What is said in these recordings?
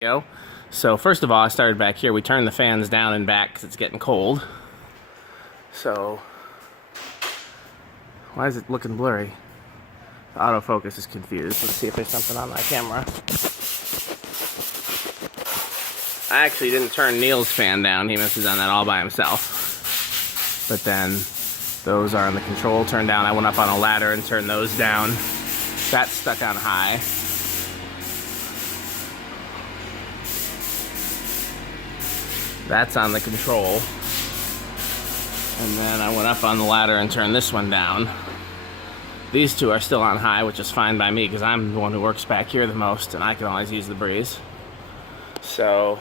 Go. So first of all, I started back here. We turned the fans down and back because it's getting cold. So why is it looking blurry? The autofocus is confused. Let's see if there's something on my camera. I actually didn't turn Neil's fan down. He must have done that all by himself. But then those are on the control turned down. I went up on a ladder and turned those down. That's stuck on high. That's on the control. And then I went up on the ladder and turned this one down. These two are still on high, which is fine by me because I'm the one who works back here the most and I can always use the breeze. So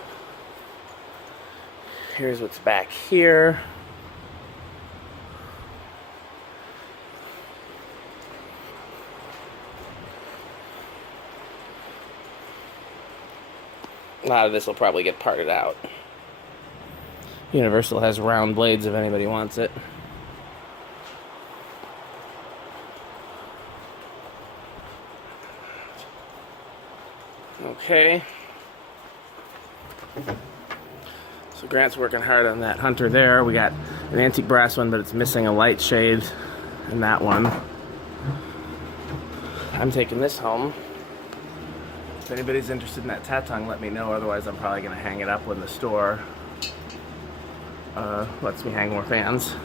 here's what's back here. A lot of this will probably get parted out. Universal has round blades if anybody wants it. Okay. So Grant's working hard on that hunter there. We got an antique brass one, but it's missing a light shade in that one. I'm taking this home. If anybody's interested in that tatung, let me know. Otherwise, I'm probably going to hang it up when the store lets me hang more fans.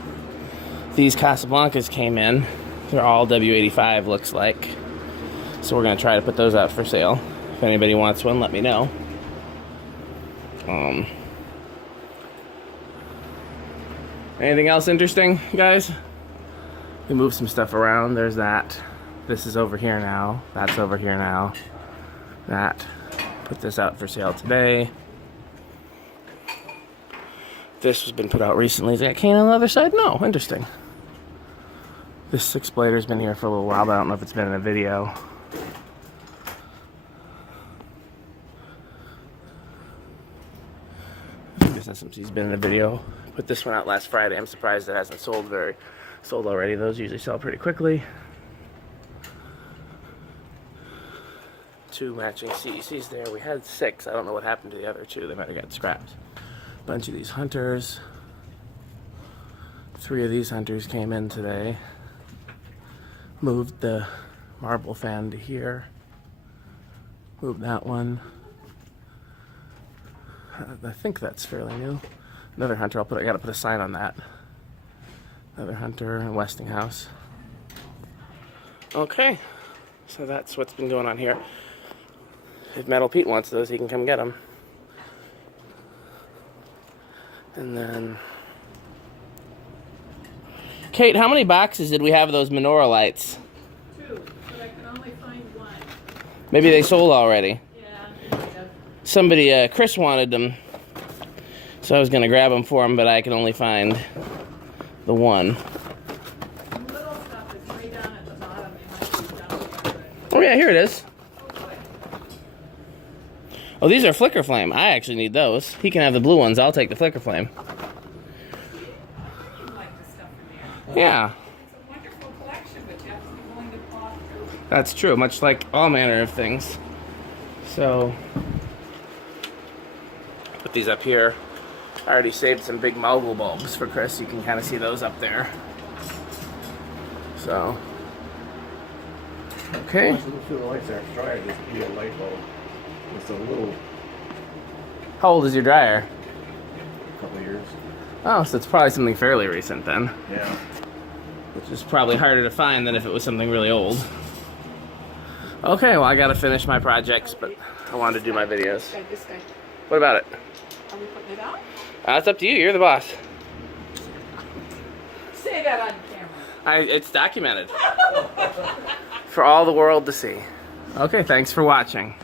These Casablancas came in. They're all W85, looks like. So we're going to try to put those out for sale. If anybody wants one, let me know. Anything else interesting, guys? We moved some stuff around. There's that. This is over here now. That's over here now. That. Put this out for sale today. This has been put out recently. Is that cane on the other side? No. Interesting. This 6-blader's been here for a little while, but I don't know if it's been in a video. I think this SMC's been in a video. Put this one out last Friday. I'm surprised it hasn't sold already. Those usually sell pretty quickly. 2 matching CECs there. We had 6. I don't know what happened to the other 2. They might have got scrapped. Bunch of these hunters. 3 of these hunters came in today. Moved the marble fan to here. Moved that one. I think that's fairly new. Another hunter. I gotta put a sign on that. Another hunter in Westinghouse. Okay, so that's what's been going on here. If Metal Pete wants those, he can come get them. And then, Kate, how many boxes did we have of those menorah lights? 2, but I can only find 1. Maybe they sold already. Yeah, Somebody, Chris wanted them, so I was gonna grab them for him, but I can only find the one. the little stuff is way down at the bottom. It might be down there. Oh yeah, here it is. Oh boy. Oh, these are flicker flame. I actually need those. He can have the blue ones. I'll take the flicker flame. You like the stuff in there. Yeah, It's a wonderful collection, but you have to be willing to plow through. that's true. Much like all manner of things. So, put these up here. I already saved some big mogul bulbs for Chris. You can kind of see those up there. So, okay. The lights aren't dry, just be a light bulb. It's a little How old is your dryer? couple of years. Oh, so it's probably something fairly recent then. Yeah. Which is probably harder to find than if it was something really old. Okay, well I gotta finish my projects, but I wanted to do my videos. This guy. What about it? Are we putting it out? It's up to you. You're the boss. Say that on camera. It's documented. For all the world to see. Okay, thanks for watching.